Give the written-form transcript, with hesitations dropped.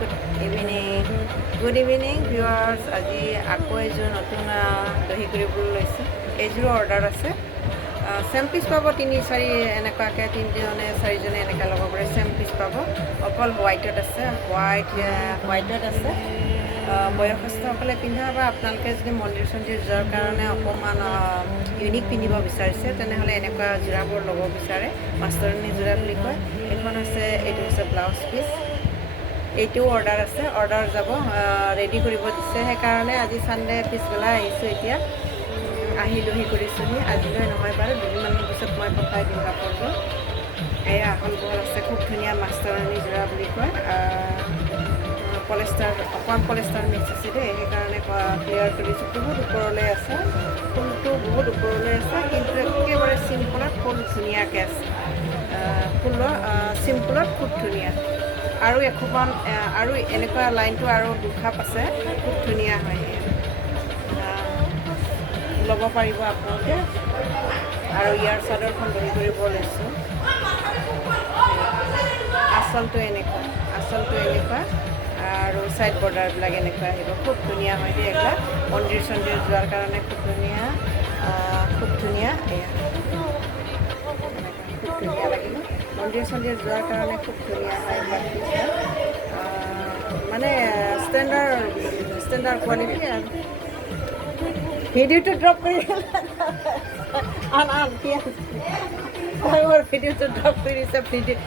Good evening viewers. আজি আকৌ এযোৰ নতুন দহি কৰিবলৈ লৈছোঁ। এইযোৰো অৰ্ডাৰ আছে। চেম পিচ পাব 3-4 এনেকুৱাকৈ 3জনে 4জনে এনেকৈ ল'ব পাৰে। চেম পিচ পাব। অকল হোৱাইটত আছে, হোৱাইটত আছে। বয়সস্থসকলে পিন্ধা বা আপোনালোকে যদি মন্দিৰ চন্দিৰ যোৱাৰ কাৰণে অকণমান ইউনিক পিন্ধিব বিচাৰিছে তেনেহ'লে এনেকুৱা যোৰাবোৰ ল'ব বিচাৰে। মাষ্টৰণী যোৰা বুলি কয়। এইখন হৈছে, এইটো হৈছে ব্লাউজ পিচ। এইটোও অৰ্ডাৰ আছে, অৰ্ডাৰ যাব, ৰেডি কৰিব দিছে। সেইকাৰণে আজি ছানডে পিছবেলা আহিছোঁ। এতিয়া আহি দহি কৰিছোঁহি। আজিলৈ নহয় বাৰু, দুদিনমানৰ পিছত মই পঠাই দিম কাপোৰবোৰ। এই আহল বহল আছে, খুব ধুনীয়া মাষ্টৰণী যোৰা বুলি কয়। পলেষ্টাৰ, অকণমান পলেষ্টাৰ মিক্স আছে দেই, সেইকাৰণে ক্লিয়াৰ কৰিছোঁ। বহুত ওপৰলৈ আছে, ফুলটো বহুত ওপৰলৈ আছে, কিন্তু একেবাৰে চিম্পলত ফুল ধুনীয়াকৈ আছে। ফুলৰ চিম্পলত খুব ধুনীয়া। আৰু এখোপান আৰু এনেকুৱা লাইনটো আৰু দুখাপ আছে, খুব ধুনীয়া হয়। ল'ব পাৰিব আপোনালোকে। আৰু ইয়াৰ চাদৰখন দহি কৰিব লৈছোঁ। আঁচলটো এনেকুৱা, আৰু ছাইড বৰ্ডাৰবিলাক এনেকুৱা আহিব। খুব ধুনীয়া হয় দেই এইবিলাক। মন্দিৰ চন্দিৰ যোৱাৰ কাৰণে খুব ধুনীয়া, খুব ধুনীয়া। এয়া খুব ধুনীয়া লাগিব। মন্দিৰ চন্দিৰ যোৱাৰ কাৰণে খুব ধুনীয়া হয় এইবিলাক পিচবিলাক। মানে ষ্টেণ্ডাৰ্ড কোৱালিটি। আৰু ভিডিঅ'টো ড্ৰপ কৰি আন কি আছে, ভিডিঅ'টো ড্ৰপ কৰি দিছে। ভিডিঅ'